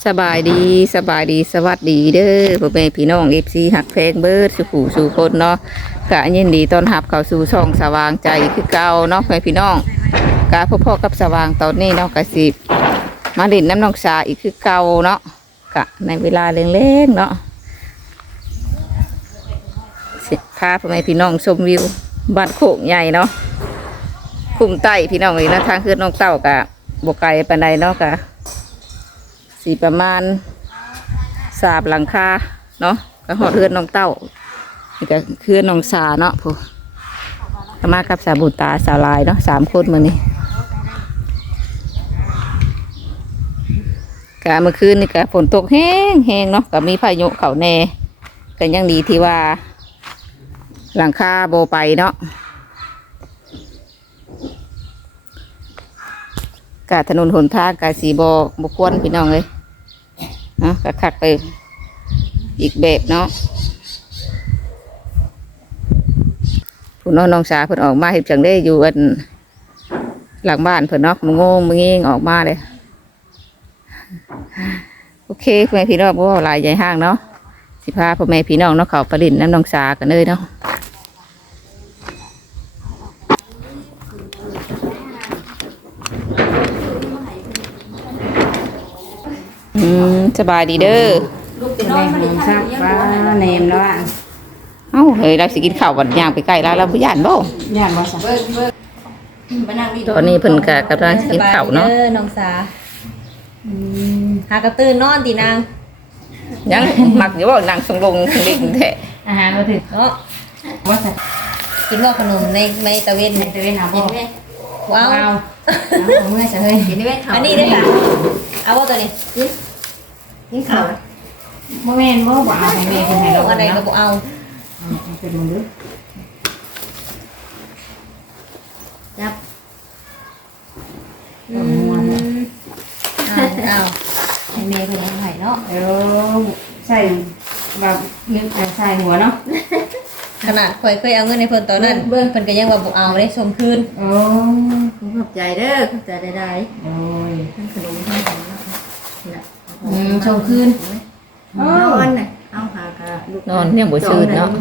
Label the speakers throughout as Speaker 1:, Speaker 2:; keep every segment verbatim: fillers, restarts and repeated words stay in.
Speaker 1: สบายดีสบายดีสวัสดีเด้อพ่อแม่พี่น้องเอฟซีหักแพงเบิร์ดสู่ผู้สู่คนเนาะกะยินดีต้อนรับเข้าสู่ช่องสว่างใจคือเก่าเนาะพ่อแม่พี่น้องกะพ่อๆกับสว่างตอนนี้เนาะกะสิมาเล่นน้ำน้องสาอีกคือเก่าเนาะกะในเวลาเล็กๆเนาะพาพ่อแม่พี่น้องชมวิวบ้านโคกใหญ่เนาะคุ้มไต้พี่น้องเลยนะทางขึ้นน้องเต้ากะบกไก่ปานใดเนาะกะสีประมาณสาบหลังคาเนาะก็หอดเฮือนน้องเต้านี่ก็เฮือนน้องสาเนาะผู้ก็มากับสาบุตาสาวลายเนาะสามคนมือนี้กะเมื่อคืนนี่กะฝนตกแห้งแห้งเนาะก็มีพายุเขาแน่ก็ยังดีที่ว่าหลังคาโบไปเนาะกะถนนหนทางกะสีโบบกวนพี่น้องเลยเนาะกะคักไปอีกแบบเนาะผู้น้องน้องสาเพิ่นออกมาเห็นจังได้อยู่อันหลังบ้านเพิ่นเนาะมันโง่มันเงี้ยออกมาเลยโอเคพ่อแม่พี่น้องเพราะว่าหลายใหญ่ห้างเนาะสิพาพ่อแม่พี่น้องเนาะเขาประดิษฐ์น้ำน้องสากันเลยเนาะอืมสบายดีเด้อ
Speaker 2: ลูกจะนอนมาดิค่ะป้าเนมแล้วอ่ะ
Speaker 1: เอ้าเฮ้ยเราสิกินข้าววันย่างไปใกล้แล้วเราบ่ย่านบ่
Speaker 2: ย่านบ่ซะ
Speaker 1: ตอนนี้เพิ่นก็กำลังสิกินข้าวเนาะ
Speaker 3: น้องสาหากระตื้นนอนตีนาง
Speaker 1: ยังมักอยู่บ่นั่งสงลงเด็กแท้
Speaker 2: อาหารมาถึง
Speaker 3: เนาะ
Speaker 2: ว่าซะ
Speaker 3: กินว่าขนมในในตะเวน
Speaker 2: ในตะเวนหาบ่
Speaker 3: ว้าว
Speaker 2: เอาเมื่อซะเฮ้ยกินได้มั้ย
Speaker 3: อันนี้ได้ค่ะเอาว่าตัวนี้
Speaker 2: กินข้าวบ่แม่นบ่บ่เอาให้แม่กินให้เรา
Speaker 3: อะไรก็บ่เอา
Speaker 2: เป็นมึงดูจับ
Speaker 3: อืมเอาให้แม่เพิ่นเอาให้เนาะ
Speaker 2: เออใส่แบบนึกใส่หัวเนาะ
Speaker 3: ขนาดข่อยเคยเอาเงินในเพิ่นตอนนั้นเบิ่งเพิ่นก็ยังว่าบ่เอาได้ส่งคืน
Speaker 2: โอ้
Speaker 3: ขอบใจเด้อขอบใจได้
Speaker 2: ๆโอ้ย
Speaker 3: ทั้งขนมทั้งของน่ะ
Speaker 2: อืมส่งคืน
Speaker 3: นอนน่ะเอาหากะลูก
Speaker 1: นอนยังบ่ชื่นเนาะ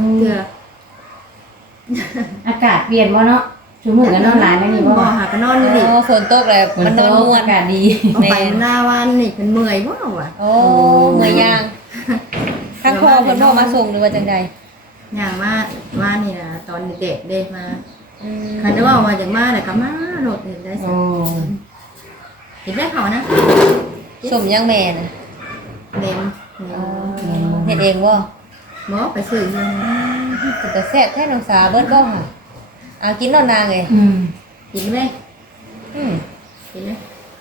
Speaker 2: อากาศเปลี่ยนบ่เนาะชั่วโมงก็นอนหลายแม่นี่บ่
Speaker 3: หากะนอนนี่ฝนตกแล้วมันนอนม่วน
Speaker 2: อากาศดี
Speaker 3: ไปหน้าวันนี่เป็นเมื่อยบ่ว่ะโอ้เมื่อยย่างถ้าพ่อเพิ่นบ่มาส่งหรือว่าจังได๋
Speaker 4: ย่างมามานี่นะตอนเด็กๆเด็กมาคันได้ว่าว่าจากมาแต่ก็มาโดดเห็นได้สิเห็นได้เขานะ
Speaker 3: สมยังแม่น่ะ
Speaker 4: เมม
Speaker 3: เฮ็ดเองบ่
Speaker 4: หมอไปซื้อยัง
Speaker 3: แต่แซ่บแท้น้องสาเบิดบ่ค่ะเอากินนอนนางไง
Speaker 2: อืม
Speaker 4: กินไหม
Speaker 3: อืม
Speaker 4: กินไหม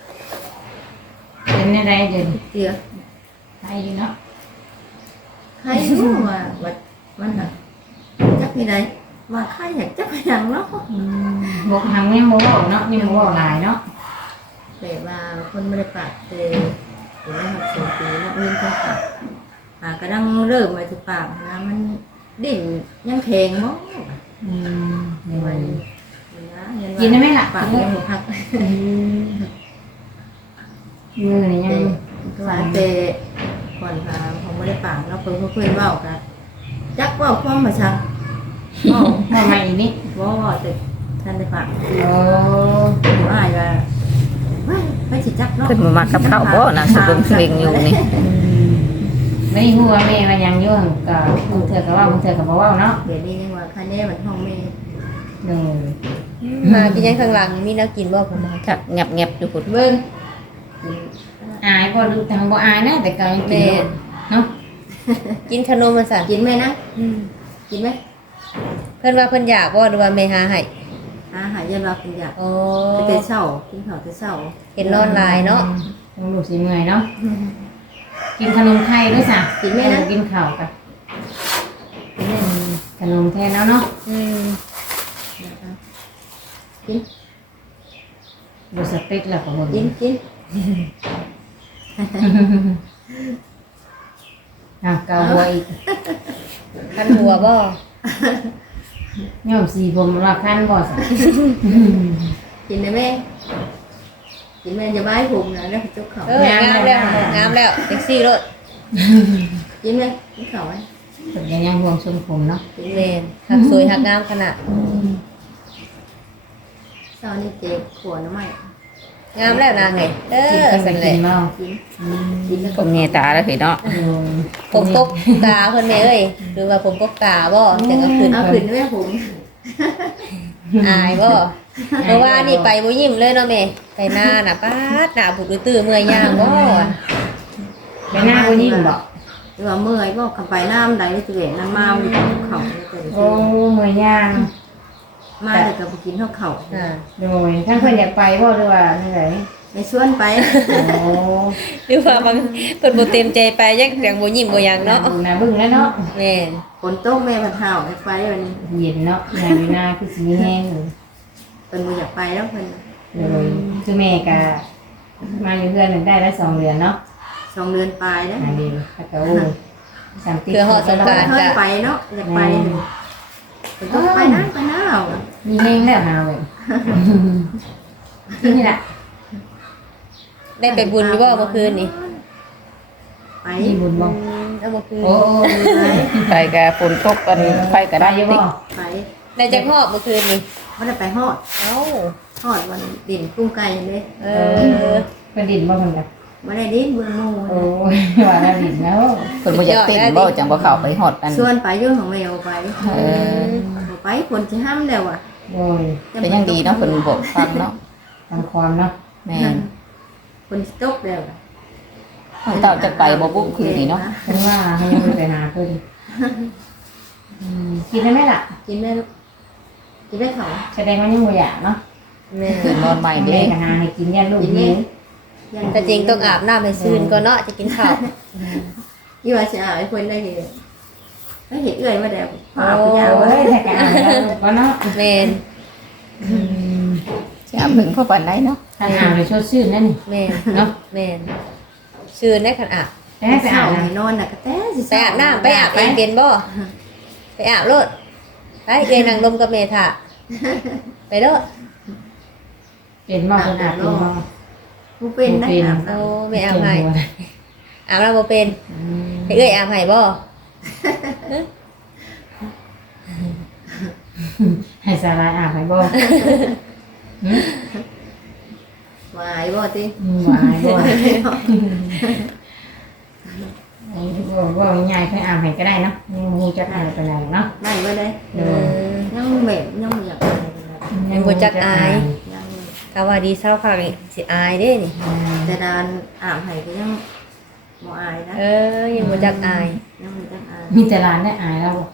Speaker 2: เป็นได้เดี๋ยว
Speaker 4: เดี๋ยว
Speaker 2: ให้อยู่เนาะ
Speaker 4: ใครรู้ว่าวัดมันน่ะจักนี่ได้ว่าใครอยากจักอย่างเนาะ
Speaker 2: อืมบ่ทางแม่บ่เว้าเนาะนี่บ่เว้าหลายเนาะ
Speaker 4: แต่ว่าคนบ่ได้ปากเตเห็นไหมครับสองปีนักเรียนคนปากปากก็ดังเริ่มมาถึงปากนะมันดิ่งยังแข็งมั้ง
Speaker 2: อืม
Speaker 4: มัน
Speaker 2: กินได้ไหมล่ะ
Speaker 4: ปากยังหมูหัก
Speaker 2: มือนี่ยัง
Speaker 4: สาเตก่อนพาเขาไม่ได้ปากเราเพิ่งเพื่อนเว้ากันจักว่าพ่อมาชัก
Speaker 2: พ่อพ่อมาอีกนี่
Speaker 4: ว่าว่าแต่ท่านได้ปาก
Speaker 2: โอ้
Speaker 4: ว่าอะไรว่าไม่จิจักเนาะ
Speaker 1: เพิ่นมามักกับข้าวบ่น่ะสิเบิ่งเล็งอยู่นี่
Speaker 2: ไม่ฮู้ว่าแม่ว่ายังอยู่ก็มึงเถื่อก็ว่ามึงเถื่อก็บ่เว้าเนาะ
Speaker 4: เดี๋ยวนี้ยังว่าคันนี้มันห้องแม่
Speaker 2: เด้อ
Speaker 3: มากินยังข้างหลังมีแนวกินบ่ผมมา
Speaker 1: จักแงบๆอยู่พุ่น
Speaker 2: เบิ่งอายบ่ดูทางบ่อายนะแต่ก็ยังกินเนาะ
Speaker 3: กินขนมมาสั่น
Speaker 4: กินไหมนะกินไหม
Speaker 3: เพิ่นว่าเพิ่นอยากบ่หรือว่าแม่หาให้
Speaker 4: หาหายันว่าเป็นอยาก
Speaker 3: โอ้
Speaker 4: แต่เช้ากินข้าวแต่เช้า
Speaker 3: เห็นนอนหลายเนาะ
Speaker 2: ต้องลูกสิเมื่อยเนาะกินขนมไทยด้วยซะ
Speaker 4: กินไหมนะ
Speaker 2: กินข้าวกันขนมแทนแล้วเนาะ
Speaker 3: อืม
Speaker 4: กิน
Speaker 2: บ่สเต็กแล้วก็บ่
Speaker 4: กินกิน
Speaker 2: อ่ะเกาหัวอีก
Speaker 3: คันหัวบ่
Speaker 2: ย่อมสีผมว่าคันบ่ซะ
Speaker 4: กินได้ไหมกินแม่จะบายผมนะแล้วจุกเขา
Speaker 3: เอองามแล้วงามแล้วเซ็กซี่โลด
Speaker 4: กินแม่กินเขาไหม
Speaker 2: เพิ่นยังยังห่วงทรงผมเนาะ
Speaker 3: แม่นหักสวยหักงามขนาด
Speaker 4: เช้านี่เจ็บขวดน้ำไหม
Speaker 3: งามแล้วนางไงเอ
Speaker 2: กิน
Speaker 3: อ
Speaker 2: เพิ่นไป
Speaker 3: สั่นแห
Speaker 2: กิ
Speaker 3: ละ
Speaker 2: นเมา
Speaker 4: กิน
Speaker 2: อืม
Speaker 4: กินแล้ว
Speaker 1: ผมเนตาแล้วพี่เนาะ
Speaker 2: โอ้ย
Speaker 3: ผมกกตาเพิ่นแม่เอ้ยหรือว่าผมกกตาบ่แต่ก็ขึ้น
Speaker 4: เอาขึ้นแม่ผม
Speaker 3: อายบ่เพราะว่านี่ไปบ่ยิ้มเลยเนาะแม่ไปหน้าน่ะป๊าดหน้าผุดตื้อเมื่อยย่างบ่
Speaker 2: ไปหน้าบ่ยิ้มบ่
Speaker 4: หรือว่าเมื่อยบอกขับไปน้ำใดจะเห็นน้ำมามีเขาเลย
Speaker 2: โอ้มื้อย่าง
Speaker 4: มาแต่กับกินเท่าเขา
Speaker 3: อ่า
Speaker 2: โดยทั้งเพิ่นอยากไปบ่หรือว่าจังได
Speaker 4: ในส่วนไป
Speaker 2: โอ้
Speaker 3: หรือว่าบางเพิ่นบ่เต็มใจไปยังเสียงบ่ยิ้มบ่หยัง
Speaker 2: เนาะ
Speaker 3: เนาะ
Speaker 2: น่าบึ้งแล้วเนาะ
Speaker 3: แม่น
Speaker 4: ฝนตกแม่ผัดเท้าไปวันนี้
Speaker 2: เย็นเนาะงานอยู่หน้าคือสิมีแห้งอยู่
Speaker 4: เป็นมืออยากไปแล้วเพิ่น
Speaker 2: โดยคือแม่ก็มาอยู่เพื่อนหนึ่งได้แล้วสองเดือนเนาะ
Speaker 4: สองเดือนปลายแล้ว
Speaker 2: อันนี้แล้วก็โอ้สามติ
Speaker 3: เพื่อฮอดสงกรานต์
Speaker 4: เพิ่
Speaker 3: ก็
Speaker 4: นไปเนาะอยากไปฝนตกไปนะไปนะเอา
Speaker 2: มีแห้งแล้วหาเว้ยนี่แหละ
Speaker 3: ได้ไปบุญอยู่บ่เมื่อคืนนี่
Speaker 4: ไป
Speaker 2: มีบุญบ่
Speaker 3: อืมเอาเมื่อคืน
Speaker 2: โอ้
Speaker 1: ไปกับฝนตกกันไปก็ได้
Speaker 2: ได้
Speaker 1: ติ๊
Speaker 2: บ่
Speaker 1: ก
Speaker 4: ไป
Speaker 3: ได้จักฮอบเมื่อคืนนี่
Speaker 4: ไม่ได้ไปฮอด
Speaker 3: เอ้า
Speaker 4: ฮอดวันดินกุ้งไก่เลย
Speaker 3: เอ
Speaker 2: เอ
Speaker 3: อ
Speaker 2: อเป็นดินบ่เพิ่นน่ะ
Speaker 4: ไม่ได้ดินเบื้องมู
Speaker 2: โอ้ยว่าแล้วดินแล้ว
Speaker 1: เพิ่นบ่อยากเต้นบ่จังบ่เข้าไปฮอดกัน
Speaker 4: ส่วนไปยื่นของแมวไป
Speaker 1: เออ
Speaker 4: ไปฝนจะห้ามแล้วอ่ะ
Speaker 2: โอ้ย
Speaker 1: เป็นยังดีเนาะเพิ่นบอกฟังเนาะ
Speaker 2: ทำความเนาะ
Speaker 1: แม่น
Speaker 4: ฝนตกแล้ว
Speaker 1: น้องเต้าจะไปบ่บุคือนี่เนาะ
Speaker 2: เพิ่นว่าให้ยังไปหาเพิ่นอืมกินได้ไหมล่ะ
Speaker 4: กินได้กินได้เขา
Speaker 2: แสดงว่ายังบ่อยากเนาะ
Speaker 3: แม่
Speaker 1: คืนนอนใหม่
Speaker 2: แม่
Speaker 1: เด้
Speaker 2: ก็หาให้กินยาลูก
Speaker 4: กิน
Speaker 2: หิ
Speaker 4: ได้
Speaker 2: ว
Speaker 3: แต่จริงต้องอาบน้ำให้ซื่นก่อนเนาะจะกินข้าว
Speaker 4: ยี่ว่าจะอาไอ้คนได้เลยก็เห็นเอื่อยมาแล้วพา
Speaker 2: โอ้
Speaker 4: ไปยาว
Speaker 2: ยแต่ก็อ่านแล้วก็เนาะ
Speaker 3: แม่น
Speaker 2: อืม
Speaker 1: สิอาบถึงพ่อปานใดเนาะ
Speaker 2: ถ้าอ่านเลยชดชื่นนั่นนี่
Speaker 3: แม่น
Speaker 2: เนาะ
Speaker 3: แม่นซื่นได้คันอาบ
Speaker 2: แต่ให้ไป
Speaker 4: ไป
Speaker 2: อ่า
Speaker 4: อาน บ
Speaker 2: นะ
Speaker 4: ให้นอนน่ะก็แต่สิ
Speaker 3: ไปอาบน้ำไปอาบเองเป็นบ่ไปอาบโลดไปเอ้ยนั่งลมกับแม่ท่าไปโลด
Speaker 2: เป็นบ่คนอาบเป็นบ่
Speaker 4: ผู้เป็นได้อาบ
Speaker 3: โอ้
Speaker 4: น้ำ
Speaker 3: ไม่อาบให้อาบน้ำบ่เป็นให้เอ้ยอาบให้บ่
Speaker 2: ให้สาลายอาบให้บ่
Speaker 4: วายบ่ติ
Speaker 2: อืมบ่อายบ่ไอ้บ่บ่ง่ายๆเพิ่นอาบให้ก็ได้เนาะยังบ่รู้จักอาบปานใดเนาะ
Speaker 4: ได้บ่ได้
Speaker 2: เออ
Speaker 4: ยังแบบยังบ่อยากไป
Speaker 3: ยังบ่จักอาย
Speaker 4: ยัง
Speaker 3: ถ้าว่าดีเศร้าคักนี่สิอายเด้นี่
Speaker 4: แต่ดานอาบให้ก็ยังบ่อายนะ
Speaker 3: เออยังบ่จักอาย
Speaker 4: ยังบ่จักอาย
Speaker 2: มีแต่หลานได้อายแล้วบ่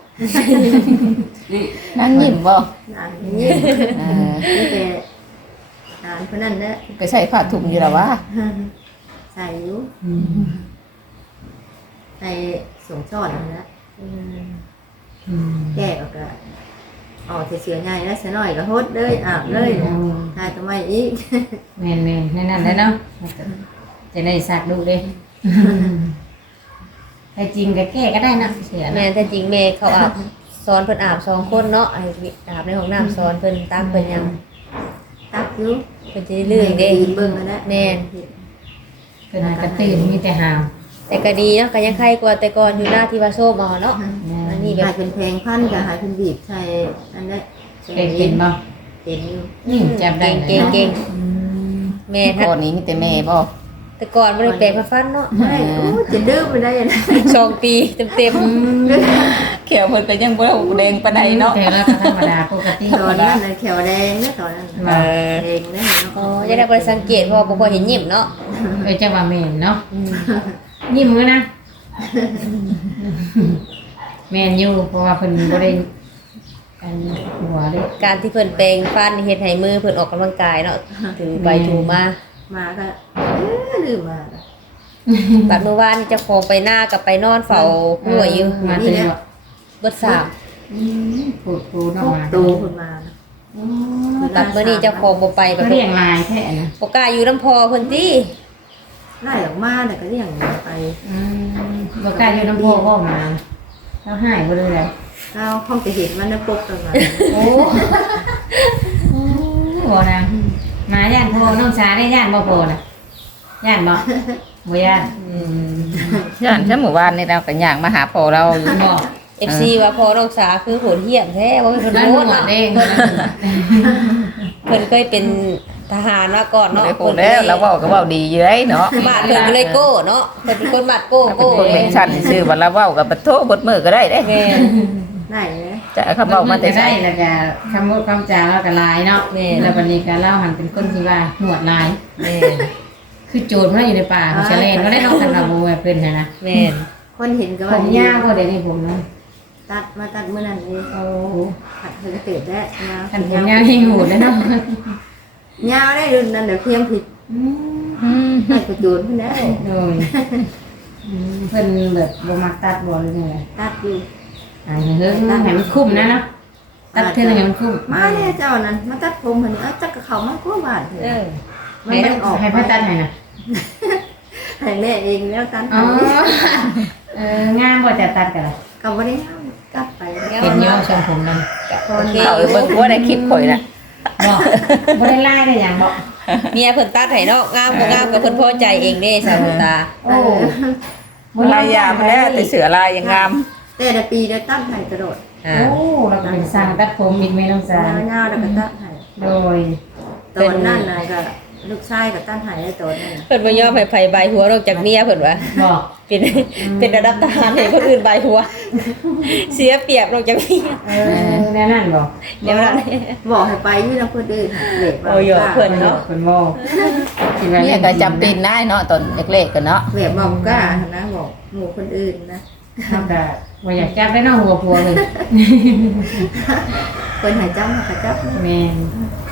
Speaker 1: นั่งยิ้มบ่
Speaker 4: ดานนี่
Speaker 1: เออ
Speaker 4: นี่แต่ดานเพิ่นนั่นแหละ
Speaker 1: ไปใส่ผ้าถุงอยู่แล้ววะ
Speaker 4: ใส่อยู่
Speaker 2: อืม
Speaker 4: ใส่สงสอดนั่นแหละ
Speaker 3: อืม
Speaker 2: อืม
Speaker 4: แก้ออกก็ออกเสียๆง่ายแล้วซะหน่อยก็ฮดเลยอาบเลยทายทำไมอีก
Speaker 2: แม่นๆนั่นๆได้เนาะจะได้สักดูเด้แต่จริงก็แก้ก็ได้นะเสีย
Speaker 3: แม่
Speaker 2: นะ
Speaker 3: แต่จริงแม่เขาอาบสอนเพิ่นอาบสองคนเนาะไอ้อาบในห้องน้ำสอนเพิ่นตามเพิ่นยัง
Speaker 4: ตักอยู่
Speaker 3: เพิ่นสิได้ลื่นเด้
Speaker 4: ยืนเบิ่งนั่นแหละ
Speaker 3: แม่น
Speaker 2: เพิ่นก็ตื่นมีแต่หาว
Speaker 3: แต่ก็ดีเนาะก็ยังใครกว่าแต่ก่อนอยู่หน้าที่ว่าโซมเอาเนาะอันนี้แบ
Speaker 4: หาย
Speaker 3: บ
Speaker 4: เป็นเพลงพันกับหายเป็นบีบใส่อันนั้น
Speaker 2: เป็นเป็นบ่
Speaker 4: เป็นอยู่
Speaker 2: นี่จำได้
Speaker 3: เก่งเก่ง
Speaker 2: อืม
Speaker 3: แม่ทั
Speaker 1: ก่อนนี้มีแต่แม่บ่
Speaker 3: แต่ก่อนบ่ได้แปลงมาฟันเนาะ
Speaker 4: ไม่โอ้จะดื้อไปได้ยังไง
Speaker 3: สองปีเต็ม
Speaker 1: เขียวเพิ่นก็ยังบ่แดงปานใดเนาะ
Speaker 2: แต่ละก็ธรรมดาปกติ
Speaker 4: ตอนนั้นน่ะแขวแดงนะตอนนั้น
Speaker 1: เออ
Speaker 4: แดงนะ
Speaker 3: ๆอ๋อจะได้บ่ได้สังเกตเพราะว่าบ่ค่อยเห็นยิ้มเนาะ
Speaker 2: เอ้ยจะว่าแม่นเนาะ
Speaker 3: อืม
Speaker 2: ยิ้มมือนะแม่นอยู่เพราะว่าเพิ่นบ่ได้อันหัวเด้
Speaker 3: การที่เพิ่นแปลงฟันเฮ็ดให้มือเพิ่นออกกำลังกายเนาะถือไปถูมา
Speaker 4: มาก็เอ๊ะลืมมา
Speaker 3: บัดเมื่อวานนี่เจ้าของไปหน้ากับไปนอนเฝ้าหัวอยู่
Speaker 2: มาเตือน
Speaker 3: เบิดสาม
Speaker 2: ปูดปูดออกมา
Speaker 4: ตูขึ้นมา
Speaker 3: บัดเมื่อนี้เจ้าของบ่ไปแบ
Speaker 2: ก็
Speaker 3: บ
Speaker 2: เรียงลายแท้นะ
Speaker 3: บ่กล้าอยู่น้ำพอเพิ่นติ
Speaker 4: ไล่ออกมาแต่ก็เรียงไป
Speaker 2: อืมบ่กล้าอยู่น้ำพ่อก็มาแล้วหายบ่เลยแล้ว
Speaker 4: ก้าวห้องจะเห็นมันนะปกกันมา
Speaker 2: โอ้บ่นะมาย่านโพน้องสาได้ย่านบ่โพน่ะย่านบ่บ่ย่าน
Speaker 3: อืม
Speaker 1: ย่านเช้าหมู่บ้านนี่เราก็ย่างมาหาพ่อเราอยู่
Speaker 2: บ่
Speaker 3: เอฟซีว่าพอน้องสาคือโหดเหี้ยมแท้บ่เป็นคน
Speaker 2: บ้าน
Speaker 3: โห
Speaker 2: หน
Speaker 3: ด
Speaker 2: วด
Speaker 3: น่ะ
Speaker 2: เด้ง
Speaker 3: เพิ่นเคยเป็นทหารมาก่อน
Speaker 1: เนาะ
Speaker 3: เนาะ
Speaker 1: พูดแล้วเราเว้าก็เว้าดีอยู่ได้เนาะ
Speaker 3: บ้านเพิ่นก็เลยโก้เนาะเพิ่นเป็นคนบ้านโก้
Speaker 1: เป็น
Speaker 3: โก้
Speaker 1: คนเป็นชั้นชื่อว่าเราเว้ากับปะโทบดมือก็ได้เด้
Speaker 3: แม่น
Speaker 4: ได้เลย
Speaker 1: จะเอาคำเว้ามาแต่
Speaker 2: ได้
Speaker 1: ใส่
Speaker 2: แล้วก็คำพูดคำจาแล้วก็ลายเนาะแล้ววันนี้ก็เล่าหันเป็นคนที่ว่าหนวดลาย
Speaker 3: แม่น
Speaker 2: คือโจรมันอยู่ในป่าของชาเลนก็ได้น้องกันกับโบแบบเป็นนะนะ
Speaker 3: แม่น
Speaker 4: คนเห็นก็
Speaker 2: ผ
Speaker 4: ว่าม
Speaker 2: ยาวก็เดี๋ยวนี้ผมนะ
Speaker 4: ตัดมาตัดเมื่อนั้นเอง
Speaker 2: โอ้
Speaker 4: ผัดเธอกระเตดได้ยาว
Speaker 2: ขันผมยาวให้หูแล้วเนาะ
Speaker 4: ยาวได้รุ่นนั้นเดี๋ยวเพียงผิด
Speaker 1: อืม
Speaker 4: ให้กระจูนขึ้นได้
Speaker 2: โดยเพิ่นแบบบ่มักตัดบ่เลยไง
Speaker 4: ตัดอยู่
Speaker 2: อ่าเฮ้ยให้มันคุ้มนะเนาะตัดเท่าไหร่มันคุ้ม
Speaker 4: มาเนี่ยเจ้านั้นมาตัดผมเหมือนเอ้ยจักกับเขามากกว่าบาทเล
Speaker 3: เอย อ
Speaker 4: มัน
Speaker 2: ให้
Speaker 4: ไม่ออก
Speaker 2: ให้พ่อตัดให้นะ
Speaker 4: ให้แม่เองแล้วตัด
Speaker 2: อ๋อเอองามบ่จะตัดกันล่ะ
Speaker 4: กับวันนี้กลับไป
Speaker 2: เห็นย่อทรงผมนั่น
Speaker 3: โอเค
Speaker 1: เขาเบิ่งว่าได้คลิปข่อยน่ะ
Speaker 2: บ่บ่ได้ไล่ได้หยังบ่
Speaker 3: เมียเพิ่นตัดให้เนาะงามบ่งามก็เพิ่นพอใจเองเด้สาวบุญตา
Speaker 2: โอ้
Speaker 1: ลายยามแล้วแต่เสือลายยังงาม
Speaker 4: แต่ละปีได้ตัดให้กระโดด
Speaker 3: อ่า
Speaker 2: โอ้เราก็เป็นสร้างตัดผมอีกไหมน้องสา
Speaker 4: ยาวๆแล้วก็ตัดให้
Speaker 2: โดย
Speaker 4: ตอนนั้นน่ะก็ลูกชายก็ตัดให้ได้ตอนนั้นน่ะ
Speaker 3: เพิ่นบ่ยอมให้ไผใบหัวนอกจากเมียเพิ่นว่า
Speaker 2: บอก
Speaker 3: เป็นเป็นระดับทหารให้คนอื่นใบหัว เสียเปรียบนอกจากเมีย
Speaker 2: เออแน่นั่นบอก
Speaker 3: เดี๋ยวนั้น
Speaker 4: บอกให้ไปอยู่นำคนอื่นเด็ก
Speaker 3: เอาอยู่เพิ่นเนาะ
Speaker 2: คนบอกคิดว่า
Speaker 1: เนี่ยก็จำเป็นได้เนาะตอนเล็กๆกันเนาะ
Speaker 4: แบบบอกกล้านะบอกหมู่คนอื่นนะ
Speaker 2: ทำแต่ว่าอยากจับได้น้องหัวผัวเลย
Speaker 4: เพิ่นใหายจ้ำหายจับ
Speaker 2: แมน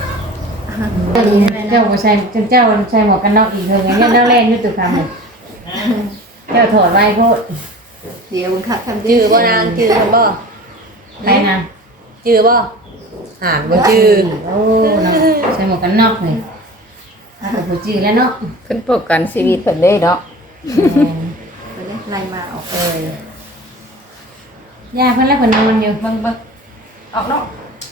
Speaker 2: เจ้าบ่ใช่เจ้าใส่หมวกกันน็อกอีกเถอะไงเนี่ยเล่าเล่นอยู่ตุกคำเลยเจ้าถอดไว้โพด
Speaker 4: เดี๋ยวขับคำ
Speaker 3: จื้อบ่นางจื้อเพิ่นบ่
Speaker 2: ไปนะ
Speaker 3: จื้อบ่ห่านบ่จื้อ
Speaker 2: โอ้เนาะใส่หมวกกันน็อกเลยถ้าเป็นผู้จื้อแล้วเนาะ
Speaker 1: เพิ่นพบกันชีวิตเพิ่นได้เนาะ
Speaker 2: แม่น
Speaker 4: เพิ่นไล่มาออก
Speaker 3: เออย่
Speaker 2: าเพิ่นแล้วเพิ่นนอนอยู่เบิ่งเบิ่ง
Speaker 4: ออกนอก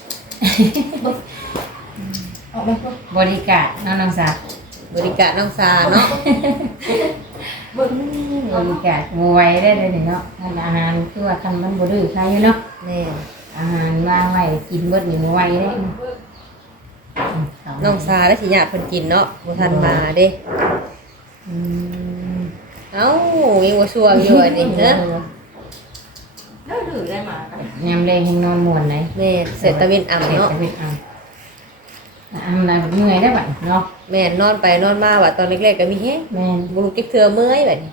Speaker 4: ออกนอก
Speaker 2: บริการน้องน้องสาว
Speaker 3: บริการน้องสาเนาะ
Speaker 4: เบิ่ง
Speaker 2: บริการมวยได้เลยเนาะอาหารคือว่าคันมันบ่ดื้อใครอยู่เนาะ
Speaker 3: แม่
Speaker 2: อาหารวางไว้กินเบิดนี่บ่ไหวเด้
Speaker 3: น้องสาได้สิญาติเพิ่นกินเนาะบ่ทันมาเด้
Speaker 2: อืม
Speaker 3: เอ้ายังบ่ชัวร์อยู่อันนี้ฮะ
Speaker 4: แล้วดื้อได้มากัน
Speaker 2: ยามแดงให้นอนม่วนไหน
Speaker 3: แม่เสร็จตะวินอ่ำเนาะ
Speaker 2: เฮ็ดเอาอำได้บ่เมื่อยได้บัดเนาะ
Speaker 3: แม่นอนไปนอนมาว่าตอนเล็กๆก็มีแฮง
Speaker 2: แม่น
Speaker 3: บ่รู้จักเทื่อเมื่อยแบบนี้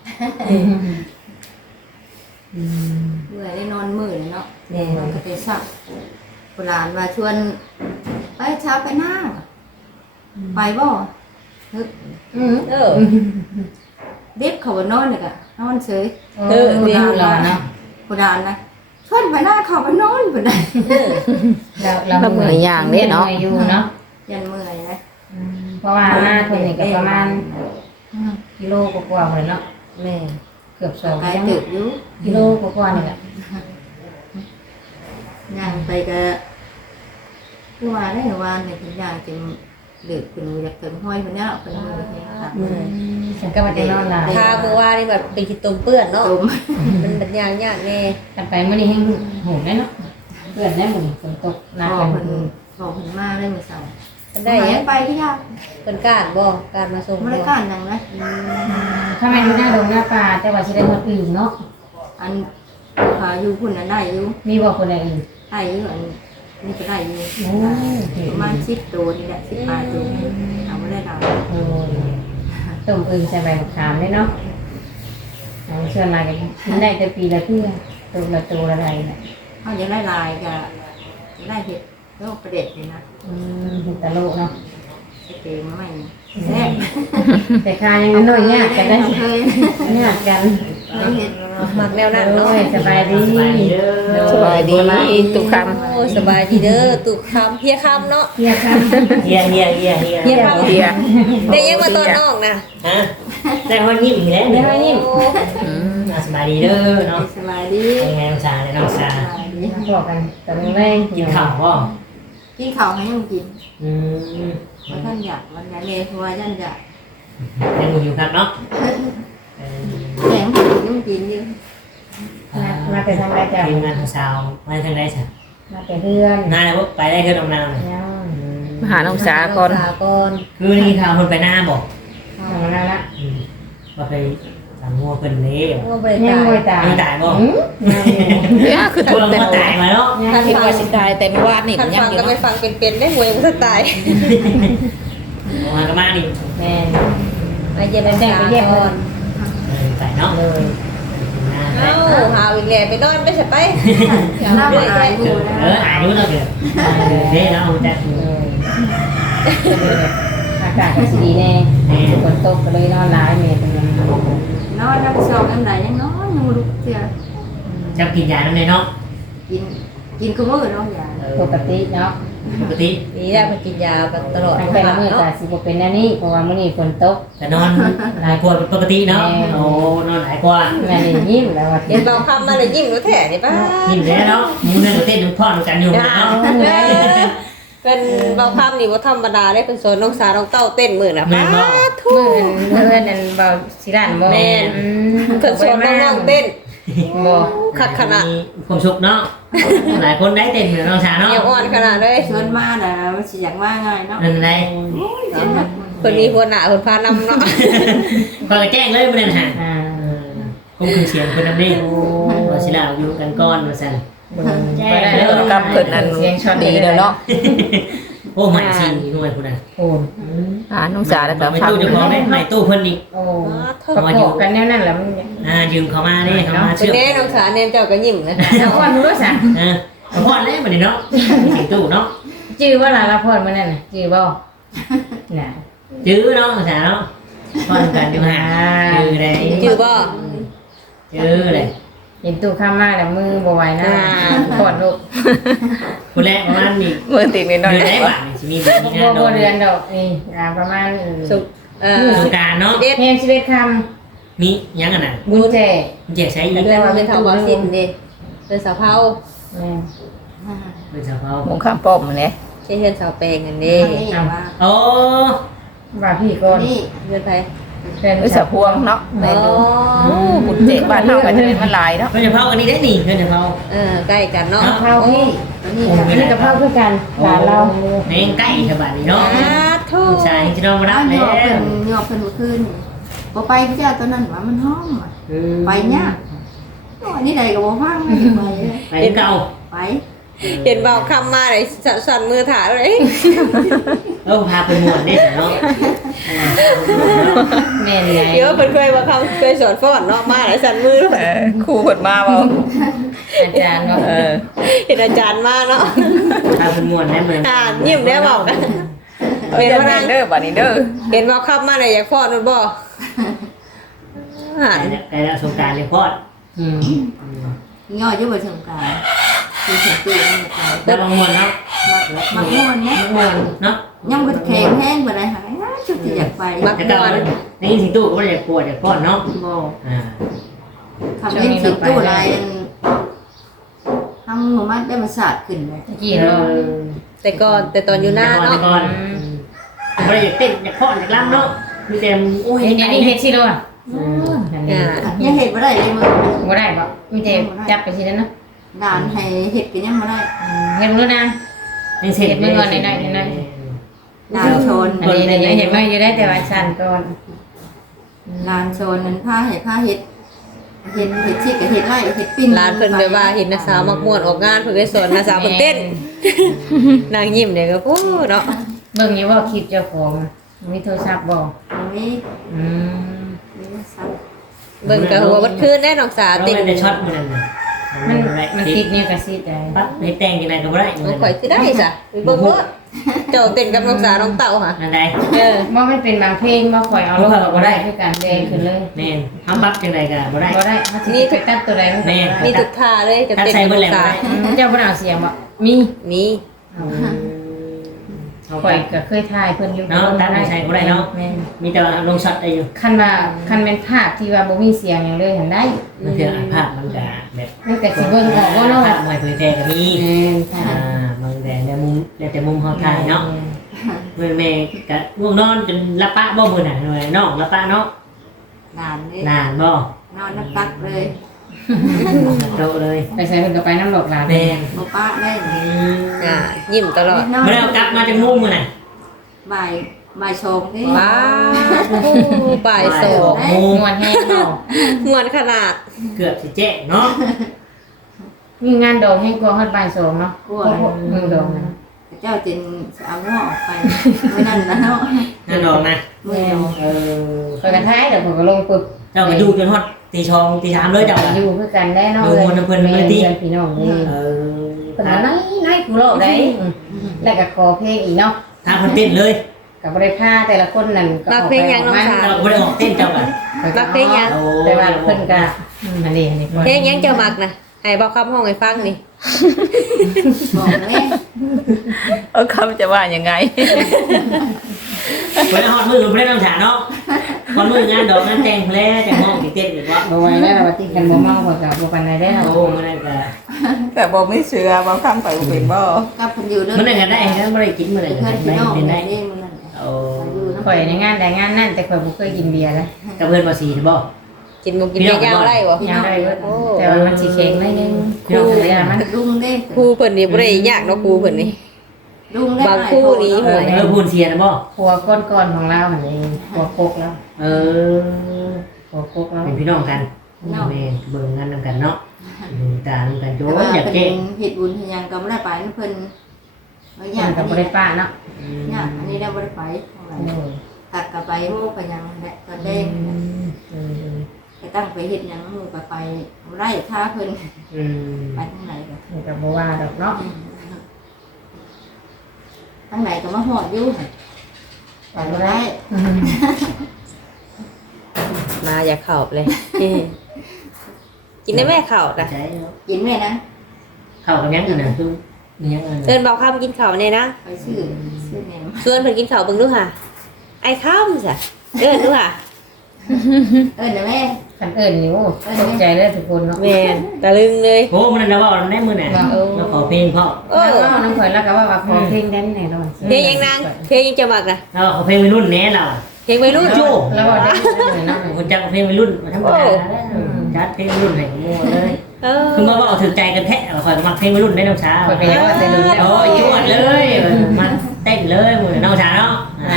Speaker 2: อืม
Speaker 4: เมื่อยได้นอนมื้อเลยเนาะ
Speaker 3: แม่
Speaker 4: นอนก็ไปซักโบราณว่าชวนไปเช้าไปหน้าไปบ่เฮ้ย
Speaker 2: อืม
Speaker 3: เออ
Speaker 4: เด็กเขาว่านอนเลยกะนอนเฉย
Speaker 2: เออเรียนรอเนาะ
Speaker 4: โบราณนะชวนไปหน้าเขาไปนอนบ่ได้
Speaker 3: เออ
Speaker 2: เรา
Speaker 1: เราเหมือนอย่างนี้เนาะ
Speaker 2: อยู่เนาะ
Speaker 4: ยันเมื่อยนะ
Speaker 2: อืมเพราะว่ามาเพิ่นนี่ก็ประมาณกิโลกว่าๆเลยเนาะ
Speaker 3: แม่
Speaker 2: เกือบสอง
Speaker 4: กายตึกอยู่
Speaker 2: กิโลกว่าๆนี่แหละ
Speaker 4: ย่างไปก็คือว่าได้ว่าในคุณย่างจึงเด็กคุณอยากถึงห้อยคนเนี้ยเป็นมือเองค่ะ
Speaker 2: อืมฉันก็มาจะนอนหลับ
Speaker 3: ทาเมื่อวานนี่แบบไปกินต้มเปื้อนเนาะ
Speaker 4: ตุ่ม
Speaker 3: มันบัดยางยากแน่
Speaker 2: กันไปมื้อนี้ให้โหดได้เนาะเพื่อนได้มื้อนี้ฝนตกหนัก
Speaker 4: บอ
Speaker 2: กั
Speaker 4: ก
Speaker 2: น
Speaker 4: คนบอกคนมาได้มือเสา
Speaker 3: มันได้หยัง
Speaker 4: ไปที่ยาก
Speaker 3: เพิ่นการบ่การมาส่ง
Speaker 4: ไม่
Speaker 3: บ่
Speaker 4: ได้การยังนะ
Speaker 2: ถ้าแม่นอยู่หน้าโรงหน้าป่าแต่ว่าสิได้คนอื่นเนาะ
Speaker 4: อันขาอยู่คุณนั้นได้อยู่
Speaker 2: มีบ่คนใดอื่น
Speaker 4: ได้อยู่อันนี่ก็ได้อยู่
Speaker 2: โอ้
Speaker 4: ประมาณสิบตัวนี่แหละสิบปลายตัวเอาไม่ได้ดาว
Speaker 2: โอ้ต้มอึ่งใส่ใบมะขามได้เนาะเอาเชื่อมากันกินได้แต่ปีละเทื่อตัวละตัวละไรน่ะ
Speaker 4: เขาจะได้ลายกับได้เห็ดแล้วประเด็ดเลยนะ
Speaker 2: อืมเห็ดตะโลเนาะ
Speaker 4: ไอเตงมาใหม่แซ่บ
Speaker 2: แต่คายังน้อยยากกันได้
Speaker 4: เคย
Speaker 2: ยากกัน
Speaker 4: ได้เห็ด
Speaker 3: มักแนวนั้น
Speaker 2: โอ้
Speaker 3: เนาะ
Speaker 2: ยสบายดี
Speaker 1: สบายดีทุกค
Speaker 3: โอ้ยสบายดีเด้อตุกคำเพียคำเนาะ
Speaker 2: เฮียครับ
Speaker 5: เฮียเฮียเฮียเฮีย
Speaker 3: เพียคำ
Speaker 1: ำเดีย
Speaker 3: ได้ยังมาตอนนอกนะ
Speaker 5: ฮะแต่ว่ายิ้มอีกแล้ว
Speaker 2: เดี๋
Speaker 5: เนี่ย
Speaker 2: วย ให้นิ่ม
Speaker 3: โอ้
Speaker 1: อืม
Speaker 5: อ่ะสบายดีเด้อเนาะ
Speaker 4: สบายดี
Speaker 5: เป็นไงน้องชาเนี่ยน้องชา
Speaker 4: สบายดี
Speaker 2: บอกกันตอนแรก
Speaker 5: กินข้าวบ่
Speaker 4: กินข้าวให้ยังกิน
Speaker 5: อืม
Speaker 4: ว่าท่านอยากวันนี้เลยเพราะว่าท่านอยาก
Speaker 5: ยังอยู่ครับเนาะเออ
Speaker 4: แกงกินยังกินอยู่
Speaker 2: มามาแต่ทางใดจ้ะ
Speaker 5: ทีมงานสาวมาทางใดจ้ะ
Speaker 2: มาแต่เพื่อน
Speaker 5: หน้าแล้วไปได้คือตรงนาวเลย
Speaker 2: ยัง
Speaker 1: มาหาน้องสาก่อน
Speaker 3: สาก่อน
Speaker 5: คือนี่ข่าวคนไปหน้าบอก
Speaker 2: ทางนั้นละ
Speaker 5: อืมว่าไปสั่งงัวเพิ่นเล่
Speaker 3: ว่าบ่ได้
Speaker 2: ยัง
Speaker 3: ตาย
Speaker 2: ไม่ตาย
Speaker 5: ไม่ตายบ่
Speaker 2: อืมยังอยู่
Speaker 1: เอ้ยคือ
Speaker 5: ตัว
Speaker 1: แต่
Speaker 5: มันตายมาแล้ว
Speaker 2: ยัง
Speaker 1: คิดว่าสิตายแต่เมื่อวานนี่
Speaker 3: คัน
Speaker 1: ยัง
Speaker 3: ฟัง
Speaker 1: อยู่
Speaker 3: ก็ไป
Speaker 1: เนาะ
Speaker 3: ฟังเป็นๆได้หวยมันจะตาย
Speaker 5: มากระมานี่
Speaker 2: แม่น
Speaker 3: ไปเยี่ยม
Speaker 2: แจ้ง
Speaker 3: สา
Speaker 2: ไปเยี่ยม
Speaker 3: ก่อน
Speaker 5: เออตายเนาะ
Speaker 2: เลย
Speaker 5: หน้า
Speaker 3: เอ้าหาอีกแล้วไปนอนไปใช่ไป
Speaker 4: หน้าอายอยู่นะ
Speaker 5: เอออายุเราเกิดเด้เนาะแต่
Speaker 2: เลยอากาศก็สีดีแน่ฝนตกก็เลยนอนร้ายเมย์เป็นยัง
Speaker 4: นอนนักสอบน้ำไหนยังนอนยังลุกเสีย
Speaker 5: จะกินยานั่นเลยเนาะ
Speaker 4: กินกินก็มื้อเนาะยา
Speaker 2: ปกติเนาะ
Speaker 5: ปกติ
Speaker 3: นี่แหละมันกินยากันตลอด
Speaker 2: ทางแต่ละมื้อก็สิบ่เป็นแนวนี้เพราะว่ามื้อนี้ฝนตก
Speaker 5: แต่นอนหลายกว่าปกติเนาะโอ้นอนหลายกว่า
Speaker 2: แม่นี่ยิ้มแล้วว่า
Speaker 3: เห็นเราคำมาเลยยิ้มรู้แท้นี่ป้า
Speaker 5: ยิ้มแล้วเนาะมูนึงเต้นพ่อนกันอยู่เนาะ
Speaker 3: เป็นเบาคำนี่ว่าธรรมดาได้เป็นโซนน้องสาวน้องเต้าเต้นมือนะป้าทุ
Speaker 2: มื้อเพื่อนนั่นเบาสิร้านบ่
Speaker 3: แม่น
Speaker 2: อืม
Speaker 3: เพิ่นโซนน้องๆเต้น
Speaker 2: บ่
Speaker 3: คักขนาด
Speaker 5: ความสุขเนาะหลายคนได้เต้นเหมือนน้องชาเนาะ
Speaker 3: เหี่ยวอ่อนขนาดเลย
Speaker 4: ชวนมาน่ะมันสิอยากมาง่ายเนาะ
Speaker 5: นั่นไง
Speaker 4: เจ็บนะ
Speaker 3: คนนี้หัวหน้าคนพานำเนาะ
Speaker 5: คอยแจ้งเลยมันนั่นฮะ
Speaker 2: อ่า
Speaker 5: คงคือเสียงคนนั้นดิว่าสิลาอยู่กันก้อนมาสั่น
Speaker 2: แจ้
Speaker 1: เออกำเพิ่นนั้น
Speaker 2: เสียงช็อต
Speaker 1: ดีเด้อเนาะ
Speaker 5: โอ้ใหม่สิหน่วยคนนั้น
Speaker 2: โอ้น
Speaker 1: หาน้องสาแล้วก็
Speaker 5: ไม่
Speaker 1: ฟัง
Speaker 5: ตู้จะพอได้ใหม่ตู้เพิ่นอีก
Speaker 2: โอ้ประกอบกันแนวนั้นแหละมัน
Speaker 5: อ่ายืมเขามาดิเขามา
Speaker 3: เป็น
Speaker 5: เชื่อ
Speaker 3: แน่น้องสาวเนี่ยเจ้าก็ยิ้มนะ
Speaker 2: แล้วก่อนรู้ว่าสั่ง
Speaker 5: เออเขาพอดเลยบัดนี้เนาะสิตู้เนาะ
Speaker 2: จื้อว่าหลานละพรมันนั่นน่ะจื้อบ่น่ะ
Speaker 5: จื้อเนาะสาเนาะพอดกันอยู่ห่าจื้อได้
Speaker 3: จือบ่
Speaker 5: จื้อเลย
Speaker 2: เห็นตู้ข้ามมาแล้วมือบ่ไหวนะกอดลูก
Speaker 5: คนแรกประมาณนี้
Speaker 1: มือติดนิดหน่อย
Speaker 5: เดือนไหน
Speaker 1: ว่า
Speaker 5: บ้างสิมีแบบนี้
Speaker 2: บ่
Speaker 5: งาน
Speaker 2: บ่
Speaker 5: โดน
Speaker 2: เดือนดอกนี่อ่าประมาณ
Speaker 3: สุกเอ่อ
Speaker 5: สงการเนาะ
Speaker 3: เด็ด
Speaker 2: แฮมสิบเอ็ดค
Speaker 5: มียังกันน่ะ
Speaker 2: ำบุญแจ
Speaker 5: เจ็บใช้อีก
Speaker 3: เดือนเป็นเท่าว่าสิ้นเด็ดเป็นสาวเผา
Speaker 2: แม่
Speaker 5: เป็นสาวเขา
Speaker 1: หมงข้ามป้อมมันเนี่ย
Speaker 3: เช่นเช่นสาวแปลงกัน
Speaker 4: นี่
Speaker 3: เด้
Speaker 4: ว่า
Speaker 5: โอ้
Speaker 2: ว่าพี่ก่อน
Speaker 4: นี่
Speaker 3: เดือนไป
Speaker 2: เป็น
Speaker 1: เอ้ยสะพวงเนาะ
Speaker 3: อ๋
Speaker 1: แม่นอยู่
Speaker 3: อ
Speaker 1: โอ้บุญเจ็บ้านเฮาก็จะเป็นมันหลายเนาะ
Speaker 5: เพื่อนจะเผากันนี้ได้หนิเพื่อนจะเผา
Speaker 3: เออใกล้กันเนาะ
Speaker 2: ข้าวพี่
Speaker 4: ตัวนี้
Speaker 2: อันนี้กับข้าวเพื่อกันหลานเรา
Speaker 5: เองใกล้ฉบับนี้เนาะ
Speaker 3: อ่าทุก
Speaker 5: ใช่จะนอนมา
Speaker 4: ร้า
Speaker 5: รับ
Speaker 4: น
Speaker 5: แล้
Speaker 4: หยอก
Speaker 5: ว
Speaker 4: เพิ่นหยอกเพิ่นบ่คืนบ่ไปพี่เจ้าตัวนั้นว่ามันหอมอะไปยากโอ้นี่ใดก็บ่ฟังไม่ไปเลย
Speaker 5: ไปเก่า
Speaker 4: ไป
Speaker 3: เห็นเบาคำมาเลยสั่นมือถ่ายเลย
Speaker 5: เออพาไปหมวดได้สิเนาะ
Speaker 2: แม่นี่ไง
Speaker 3: เดี๋ยวเพิ่นเคยมาคำเคยสอนฟ้อนเนาะมาเลยสั่นมือ
Speaker 1: เออครูเพิ่นมาบ่
Speaker 2: อาจารย์เนาะ
Speaker 1: เออ
Speaker 3: เห็นอาจารย์มาเนาะ
Speaker 5: พาไปหมวดได้เหมือน
Speaker 3: อ่านยิ้มได้บอกกัน
Speaker 1: เฮ็ดแม่นเด้อบัดนี้เด้อ
Speaker 3: เห็นเบาคำมาเลยอยากฟ้อนนู่นบ่อ่าน
Speaker 5: ไก่ละสงการเลยพอด
Speaker 2: อืม
Speaker 4: ย่อยอยู่บ่สงกรานต์คือถึงตีมันไป
Speaker 5: แล้วบางมวลเนาะ
Speaker 4: มักม่วนนะ
Speaker 2: ม่วน
Speaker 5: เนาะ
Speaker 4: ยังบ่แข็งแห้งบ่ได้หายนะจุดที่อยากไป
Speaker 5: แต่เก่าในสิงตู้ก็ไม่ได้ปวดแต่พอดเนาะ
Speaker 4: บ่
Speaker 5: อ่า
Speaker 4: คำเล่นสิบตู้ลายทำหมู่บ้านได้มาสาดขึ้นเลย
Speaker 2: ตะกี้เนาะ
Speaker 3: แต่ก่อนแต่ตอนอยู่หน้า
Speaker 5: แต่
Speaker 3: เนาะ
Speaker 5: ก่อนไม่ได้เต้นอยากพอดอยากล้ำเนาะมีแต่โอ้ย
Speaker 2: เดี๋ยวนี้เฮ็ดสิโลอ่ะ
Speaker 3: อ่า
Speaker 4: ยังเห็ดบ่ได้เลยมึง
Speaker 2: บ่ได้บ่มีแต่จับไปสินั้นเนาะ
Speaker 4: ด่านให้เห็ดกันยังบ่ได้
Speaker 2: เฮ็ดรู้นะ
Speaker 5: ยังเสร็จ
Speaker 4: ด่านโชน
Speaker 2: อันนี้เนี่ยเห็นมาอยู่ได้แต่ว่าสั่นก่อน
Speaker 4: ด่านโชนนั้นผ้าให้ผ้าเห็ดเห็ดเห็ดชีกกับเห็ดไร่เห็ดปิ้น
Speaker 3: ร้านเพิ่นไปว่าเห็นนักสาวมักม่วนออกงานเพิ่นไปสอนนักสาวเพิ่นเต้นนางยิ้มเด้ก็โอ้เนาะ
Speaker 2: เบิ่งอยู่ว่าคลิปเจ้าของมีโทรศัพท์บ่
Speaker 4: นี่
Speaker 2: อืม
Speaker 4: นี่ซับ
Speaker 3: เบิ่งก็หัวบัดคืนแน่น้องสาว
Speaker 5: เรา
Speaker 3: เต้น
Speaker 5: ไม่ได้ช็อตมันนั่น
Speaker 2: มันมันติดนิ้วกระซิดได้
Speaker 5: ปั๊บในแต่งยังไงก็ไม่ได้
Speaker 3: มันข่อยสิได้จ้ะไปเบิ่งว่าเจ้าเต้นกับน้องสาวน้องเต่าค่ะ
Speaker 5: นั่นใด
Speaker 3: เออ
Speaker 2: บ่มันเป็นบางเพลงบ่ค่อยเอาลงบ่ได้คือการแดงขึ้นเลย
Speaker 5: แม่นทำปั๊บยังไงก็ไม่ได้
Speaker 2: บ่ได้มันสิไปตัดตัวใดมัน
Speaker 3: มีทุกท่าเลยจะ
Speaker 5: ถ้า
Speaker 3: เต้น
Speaker 5: ใส่
Speaker 3: กับ
Speaker 5: เบอร์
Speaker 3: น้
Speaker 5: แหล
Speaker 3: อง
Speaker 5: ม
Speaker 3: สาว
Speaker 5: ได้
Speaker 2: เจ้าบ่เอาเสียงบ่มี
Speaker 3: มี
Speaker 5: เอา
Speaker 2: ข่อยก็เคยถ่ายเพิ่นอยู่
Speaker 5: เนาะตั้งใจใช้บ่ได้เนาะ
Speaker 2: แม่น
Speaker 5: มีแต่ว่าลงช็อตได้อยู่
Speaker 2: คันว่าคันเป็นภาพที่ว่าบ่มีเสียงหยังเลยหันได้
Speaker 5: มันคืออ่านภาพมันก็แบบ
Speaker 2: มันก็สิเบิ่งออกว่าเนาะ
Speaker 5: ภาพมวยเผยแพร่ก็มี
Speaker 2: แม่นค่ะ
Speaker 5: อ่าบางแต่ในมุมแล้วแต่มุมเฮาถ่ายเนาะเมื่อแม่ก็ง่วงนอนจนละปะบ่มื้อน่ะหน่อยน้องละปะเนาะ
Speaker 4: นานเลย
Speaker 5: นานบ่
Speaker 4: นอนน้ำตักเลย
Speaker 5: โตเลย
Speaker 2: ไปใส่เพิ่นก็ไปน้ำหลอกหลาน
Speaker 5: แม่น
Speaker 4: บ่ป้าได้
Speaker 5: อืม
Speaker 3: อ่ายิ้มตลอด
Speaker 4: นอน
Speaker 5: เมื่อเรากลับมาจากมุมมื้อน่ะ
Speaker 4: บ่ายบ่ายชมนี่
Speaker 3: ว้าวบ่ายสอง
Speaker 5: โมง
Speaker 2: มวนแห้งเนาะ
Speaker 3: มวนขนาด
Speaker 5: เกือบสิแจ้งเนาะ
Speaker 2: มีงานดอกแห้งกว่าฮอดบ่ายสองเนาะ
Speaker 4: กลัว
Speaker 2: มือดอกนะ
Speaker 4: เจ้าจินเอาหม้อออกไปไม่นั่นนะเนาะ
Speaker 5: นั่นดอกนะ
Speaker 4: เมื่อเรา
Speaker 5: เออ
Speaker 2: ไปกันท้ายเดี๋ยวผมก็ลงปึ๊บ
Speaker 5: เจ้าก็อยู่จนฮอดตีชองตีสามเลยเจ้าอะ
Speaker 2: อยู่คือกันได้เนาะ
Speaker 5: อยู่หมดนะเพิ่นเพิ่นติ
Speaker 2: เพื่อนพี่น้องนี่
Speaker 5: เออ
Speaker 2: เพิ่นว่าไหนไหนกูโลกได้แล้วก็ขอเพลงอีกเนาะ
Speaker 5: ทางคนเต้นเลย
Speaker 2: ก็บ่ได้พาแต่ละคนนั่นก็
Speaker 3: รักเพลงยังน้องสาว
Speaker 5: เราไม่ได้ออกเต้นเจ้าอะ
Speaker 3: รักเพลงยัง
Speaker 5: โอ้
Speaker 2: แต่ว่าเพิ่นก็อันนี้อันนี้
Speaker 3: เพลงยังเจ้ามักนะให้บอกคำห้องให้ฟังนี่
Speaker 4: บอกเลย
Speaker 1: เออเขาจะว่ายังไง
Speaker 5: เพิ่นฮอดมือเพิ่นต้องถามเนาะฮอดมืองานดอกงานแต่งแผลแต่ห้องสิเต้นอีกว่า
Speaker 2: บ่ไหวแล้วว่าติกันบ่เมาก็ก็บ่ปานใดแล้ว
Speaker 5: โอ้มันนั่นก็
Speaker 1: แต่บอกไม่เชื่อบางครั้งไปบ่เป็นบ่
Speaker 4: กับคนอยู่เรื่อง
Speaker 5: มันนั่นก็ได้นะบ่ได้กินมื้อนั้นก็
Speaker 4: เพื่อนพี่
Speaker 5: ได้
Speaker 4: น้อง
Speaker 5: เป็นได้
Speaker 4: นี่มันนั่น
Speaker 5: โอ้
Speaker 4: อยู่น้ำ
Speaker 2: ข่อยในงานใดงานนั้นแต่ข่อยบ่เคยกินเบียร์เลย
Speaker 5: กับเพิ่นบ่สีบ่
Speaker 3: กินมุกกินเบียร์ยาวได้บ่
Speaker 2: ยังได้เบิดแต่ว่ามันสิแข็งหน่อยนึง
Speaker 5: ครู
Speaker 2: เวลามัน
Speaker 4: ลุงเด้
Speaker 3: ครูเพิ่นนี่บ่ได้ยากเนาะครูเพิ่นนี่
Speaker 4: ลุงได้
Speaker 3: บางคู่นี้เหมือน
Speaker 5: เออพูนเสียนะบ่
Speaker 2: หัวก้อนๆของเราหั่นเองหัวโคกแล้ว
Speaker 5: เออ
Speaker 2: หัวโคกแล้ว
Speaker 5: เป็นพี่น้องกันแม่เบิ่งงานนำกันเนาะดูตานำกันโจ
Speaker 4: แต่ว่า
Speaker 5: อยาก
Speaker 4: เป็
Speaker 5: เจ๊
Speaker 4: นเฮ็ดบุญเฮ็ดหยังก็บ่ได้ไปนั่นเพิ่นบางอ
Speaker 2: ยั
Speaker 4: ย่าง
Speaker 2: งกับบ่ได้ป้าเนาะ
Speaker 4: เนี่ยอันนี้ได้บ่ได้ไปเท่าไหร่ตัดกับไปโมกกันยังแหละตอนแรกไปตั้งไปเฮ็ดหยังหมู่ก็ไปไร่ท่าเพิ่น
Speaker 5: อืม
Speaker 4: ไปทางไหนก็
Speaker 2: นี่ก็บ่ว่าดอกเนาะ
Speaker 4: ทางไหนก็มาหอดอยู่ไปบ่ได้
Speaker 3: มาอยากเข้าเลยกินได้แม่เข้าน่ะ
Speaker 5: ใจเนาะ
Speaker 4: กินแม่นะ
Speaker 5: เข้ากับยังกันน่ะคือมียังกัน
Speaker 3: เอิ้นเบาคำกินข้าวแน่นะ
Speaker 4: ไปซื้อซื้อแหนม
Speaker 3: ชวนเพิ่นกินข้าวเบิ่งดูค่ะไอ้ข้ามจ้ะเอิ้นดูค่ะ
Speaker 4: เอิ้นนะแม่
Speaker 2: คันเอิ้นนี่โอ้ตกใจเลยทุกคนเนาะ
Speaker 3: แม่นตะลึงเลย
Speaker 5: โอ้มันน่ะว่าได้มื้อน่ะเราขอเพลงพ่อ
Speaker 3: เออ
Speaker 2: แล้วก็น้องข่อยแล้วก็ว่าว่าขอเพลงแดนแน่นอน
Speaker 3: เพลงยังนางเพลงยังจะมักนะ
Speaker 5: เราขอเพลงวัยรุ่นแน่เรา
Speaker 3: เพลงวัยรุ่น
Speaker 5: โจ้
Speaker 2: แล้วก็ได้เลยเนาะ
Speaker 5: คนจังเพลงวัยรุ่นมาธรรมดาจัดเพลงวัยรุ่นให้งัวเลย
Speaker 3: เออ
Speaker 5: คือมาว่าถึงใจกันแท้ข่อยมักเพลงวัยรุ่นได้น้องสาว
Speaker 2: ข่อยก็ยังว่าจะรู้แล้ว
Speaker 5: โอ้ยจวดเลยมันเต้นเลยหมู่น้องสาวเนาะ
Speaker 2: อ่า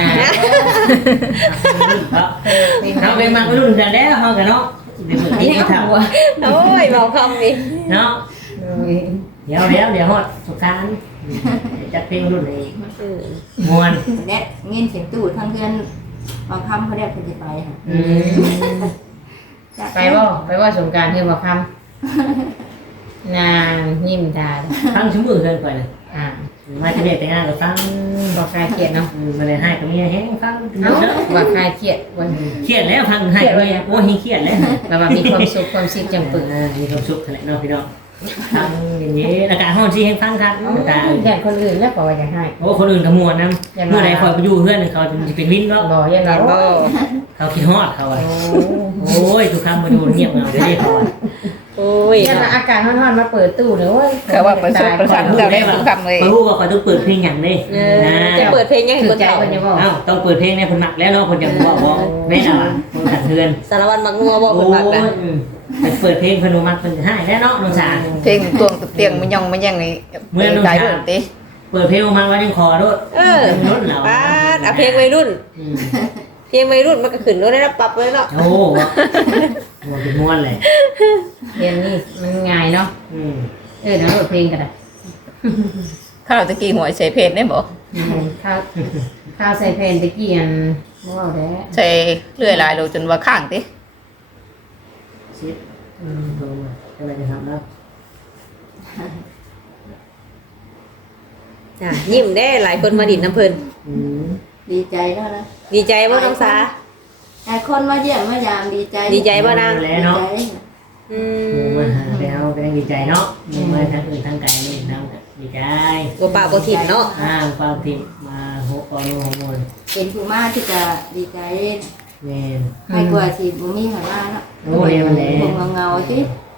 Speaker 5: เราเป็นมักวัยรุ่นกันแล้วเฮากันเนาะเดี๋ยวนี้เท่า
Speaker 3: โอ้ยเบาคำนี่
Speaker 5: เนาะเดี๋ยวเดี๋ยวเดี๋ยวฮอดสงกรานต์จัดเพลงรุ่นนี้
Speaker 3: อืม
Speaker 5: มวน
Speaker 4: แน่เงินเสียงตู้ทางเพื่อนบางคำเขาเรียกเพิ่นสิไปค่ะ
Speaker 5: อืม
Speaker 2: ไปบ่ไปว่าสงกรานต์เฮือบ่คำนางยิ้มตา
Speaker 5: ฟังชั่วมือเกินไปเลย
Speaker 2: อ่า
Speaker 5: มาที่นี่แต่งงานก็ฟัง
Speaker 2: บ่คลายเครียดเนาะ
Speaker 5: มาเลยให้กับเมียแห้งฟัง
Speaker 2: เอ้าว่าคลายเครียดวัน
Speaker 5: เครียดแล้วฟังให้กับเมียโอ้ยเครียดแล้ว
Speaker 2: แล้วว่ามีความสุขความสิจังปึก
Speaker 5: มีความสุขขนาดเนาะพี่น้องฟังอย่างนี้อากาศห้องที่ให้ฟังครับตา
Speaker 2: แทนคนอื่นแล้วก็ว่าอยากให้
Speaker 5: โอ้คนอื่นกับมวนนะเมื่อไรคอยไปอยู่เพื่อนเขาจะเป็นวินก็
Speaker 2: บ่ยัน
Speaker 3: เห็นบ่
Speaker 2: เรา
Speaker 5: เขาคิดฮอดเขาอ่ะโอ้ยทุกคำมาดูเงียบเหงาเดี๋ยวนี้เขาอ่ะ
Speaker 3: โอ้ย
Speaker 2: ยันอากาศร้อนๆมาเปิดตู้เลยโอ้ย
Speaker 1: ก็ว่าประสบประสานเราได้ทุกคำเลย
Speaker 5: มาพูดว่าเขาต้องเปิดเพลงอย่างนี้
Speaker 3: เออจะเปิดเพลงยัง
Speaker 2: ถื
Speaker 3: เห็น
Speaker 2: อบ
Speaker 3: น
Speaker 2: ใจ
Speaker 3: เต่า
Speaker 2: เพิ่นจะบอก
Speaker 5: เอ้าต้องเปิดเพลงในคนหมักแล้วเนาะคนจะบอกบอกแม่น่ะคนขัดเทือน
Speaker 3: สารวัตรมักงัวบ่
Speaker 5: โอ้
Speaker 3: เพิ่นมักนะ
Speaker 5: ยเปิดเพลงคนมักคนให้แล้วเนาะน้องสาว
Speaker 1: เพลงตวงตะเตียงมันย่องมันยังนี่ใจเบิ่งติ
Speaker 5: เปิดเพลงมาว่ายังคอด้วย
Speaker 3: เออ
Speaker 5: รุ่นเรา
Speaker 3: ป้าดเอาเพลงวัยรุ่นเพลงวัยรุ่นมันก็ขึ้นรถได้รับปรับเลยเนาะ
Speaker 5: โอ้มันเป็นม้วนเลย
Speaker 2: เรียนนี่มันง่ายเนาะ
Speaker 5: อืม
Speaker 2: เออแล้วโหลดเพลงกันอ่ะ
Speaker 1: ข้าวตะกี้หัวใส่เพชรได้บ่
Speaker 2: ข้าวข้าวใส่เพลนตะกี้อันว้าวแด้
Speaker 1: ใส่เลื่อยลายโลจนว่าข้างติ
Speaker 5: ชิดอืมโทรมาอะไรจะทำแล้ว
Speaker 3: อ่ะยิ้มได้หลายคนมาดิดน้ำเพิ่น
Speaker 5: อืม
Speaker 4: ดีใจแล้วนะ
Speaker 3: ดีใจบ่น้องสา
Speaker 4: หลายคนมาเยี่ยมมายามดีใจ
Speaker 3: ดีใจบ่นาง
Speaker 5: แล้วเนาะ
Speaker 4: ดีใจ
Speaker 3: อื
Speaker 5: หมู
Speaker 3: ม
Speaker 5: มาหาแล้วก็ดีใจเนาะหมูมาทั้งอื่นทั้งไกลนี่น้ำดีใจ
Speaker 3: บ่ปากบ่ถิ่นเนาะ
Speaker 5: อ่าความทิมมาโหกรฮอร์โมน
Speaker 4: เป็นผู้มาที่จะดีใจ
Speaker 5: แม่น
Speaker 4: ใครกว่าสิบ่มีหันมาเนาะ
Speaker 5: โอ้ยมันแหละ
Speaker 4: ผมเงาๆสิ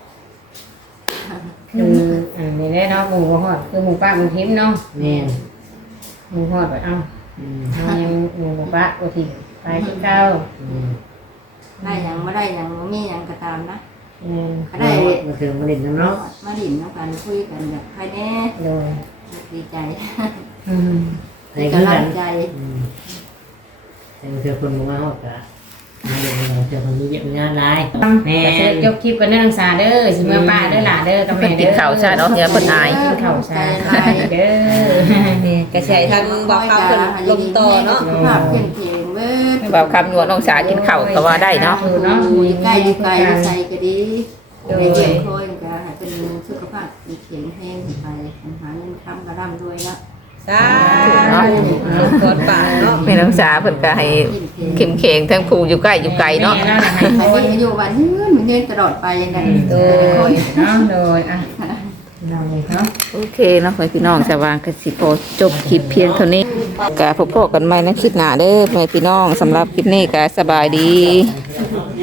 Speaker 2: คืออันนี้แหละเนาะหมูบ่ฮอดคือหมูป้าหมูทิมเนาะ
Speaker 5: แม่น
Speaker 2: หมูฮอดไปเอ้า
Speaker 5: อืม
Speaker 2: เฮายังหมูป้าบ่ทิมไปคือเก่า
Speaker 5: อืม
Speaker 4: ได้หยังบ่ได้หยังบ่มีหยังก็ตามนะ
Speaker 2: แม่น
Speaker 4: ก็ได้
Speaker 5: มาถึงมาเล่นน้ำเนาะ
Speaker 4: มาดิ่นน้ำกันคุยกันแบบใครแน่
Speaker 2: โดย
Speaker 4: ดีใจ
Speaker 2: อืม
Speaker 4: เป็นกำลังใจ
Speaker 5: อืมแต่เธอคนมาฮอดกะมาเล่นเราเจอคนมีเยอะมีงานหลายแม่
Speaker 2: ก็สิจบคลิปกันเด้อนังสาเด้อสิเมื่อป้าเด้อหล่าเด้อกับแม่
Speaker 1: เพิ่น
Speaker 2: เด้อ
Speaker 1: กินข้าวซะเนาะอย่าเพิ่นอาย
Speaker 2: กินข้าวซะเด้อ
Speaker 3: นี่กระชายทางบอกเขาเพิ่นลมต่อเนาะ
Speaker 4: สุขภาพเข้มแข็งเบิด
Speaker 1: เบาคำนวณน้องสากินข้าวก็ว่าได้เนาะ
Speaker 2: เนาะ
Speaker 4: อยู่ใกล้อยู่ไกลใส่ก็ดีในเยี่ยมคอยก็ให้เป็นสุขภาพดีแข็งแรงไปหาเงินทำกระดำด้วยละ
Speaker 3: สาธุขอปากเนาะ
Speaker 1: แม่น้องสาเพิ่นก็ให้เข้มแข็งทั้งผู้อยู่ใกล้อยู่ไกลเนาะ
Speaker 2: แม่ให้
Speaker 4: ให้
Speaker 2: ค
Speaker 4: คน
Speaker 2: น
Speaker 4: อยู่บ้านเฮือนมันเดินตลอดไปยังไง
Speaker 2: โดยเนาะโดยอ่ะเราเลยเนาะ
Speaker 1: โอเคเนาะพี่น้องสว่างก็สิพอจบคลิปเพียงเท่านี้ก็พบกันใหม่ในคลิปหน้าเด้อแม่พี่น้องสำหรับคลิปนี้ก็สบายดี
Speaker 5: ส